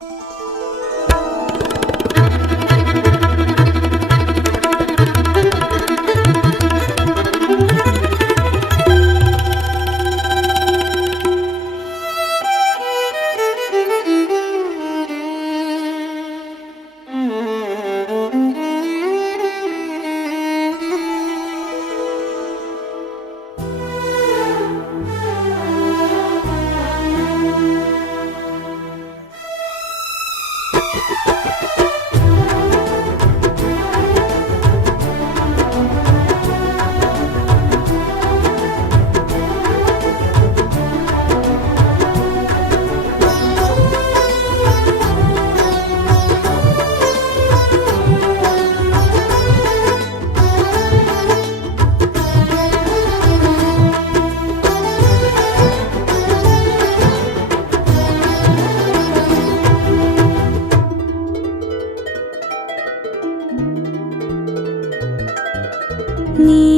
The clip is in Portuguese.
నీవే Música nih.